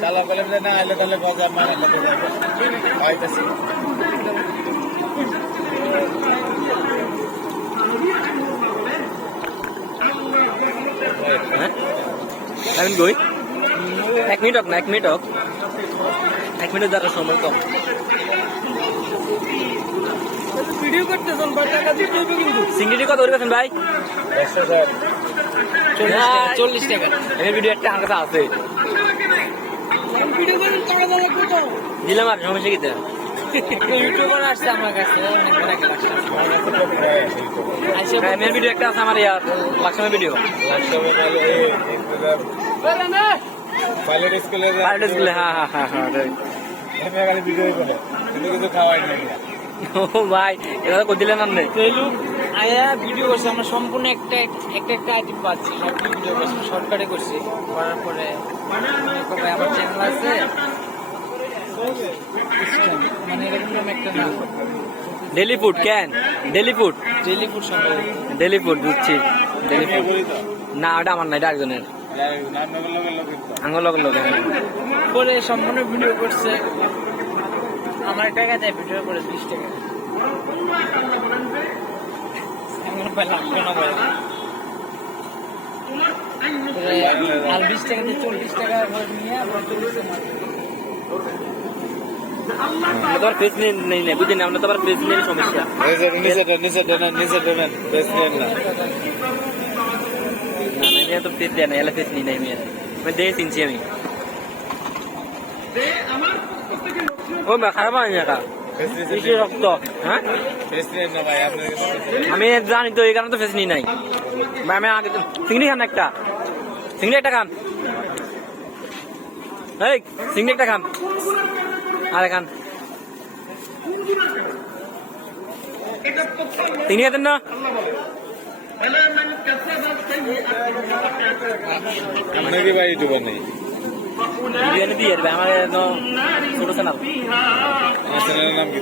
চালা করলে না আইলে তাহলে গজা কত যাবে আইতাছি আমি গই। এক মিনিট হোক না এক মিনিট হোক। এক মিনিট দ্বারা সময় কম। ভিডিও করতেছেন বা টাকা দিতে কিন্তু। সিঙ্গিটি কত করে বেছেন ভাই? একশো চল্লিশ টাকা। এই ভিডিও একটা আমার কাছে আছে ভিডিও করেন টাকা দেওয়া কত দিলাম আর সমস্যা কি ইউটিউবার আসছে আমার কাছে আচ্ছা ভিডিও একটা আছে আমার ইয়ার লাক্সামের ভিডিও পাইলট স্কুলে পাইলট স্কুলে হ্যাঁ হ্যাঁ হ্যাঁ হ্যাঁ right. এমনি খালি ভিডিও করে কিন্তু কিছু খাওয়াই নাই। ও ভাই এবার করে দিলেন আপনি? তেলু আয়া ভিডিও করছে আমরা সম্পূর্ণ একটা একটা একটা আইটেম পাচ্ছি। সব ভিডিও করছি শর্টকাটে করছি করার পরে আমার চ্যানেল আছে। Daily food can daily food daily food daily food বুঝছি ডেলি ফুড না ওটা আমার না এটা একজনের। নাম নগর লোকের। লোক কিন্তু আঙুল লোক লোক পরে সম্পূর্ণ ভিডিও করছে। আমার টাকা দেয় ভিডিও করে বিশ টাকা। আমার আর বিশ টাকা দিয়ে চল্লিশ টাকা নিয়ে চল্লিশ আমরা তো আর ফেস নেই নেই নেই আমরা তো আবার ফেস নেই সমস্যা। নিচে নিচে নিচে নিচে দেন বেশ নেন না। না না তো ফেস দেয় না এলা ফেস নেই নাই মেয়ে। আমি দেখে চিনছি আমি। ও মা খারাপ হয় না রক্ত? হ্যাঁ? আমি জানি তো এই কারণে তো ফেস নিই। আমি আগে তো চিংড়ি খান একটা? চিংড়ি একটা খান এই চিংড়ি একটা খান আরে খান চিংড়ি খাতেন না আপনাকে ভাই ইউটিউবার নেই? বিরিয়ানি দিয়ে দেবে আমার ছোট চ্যানেল চ্যানেলের নাম কি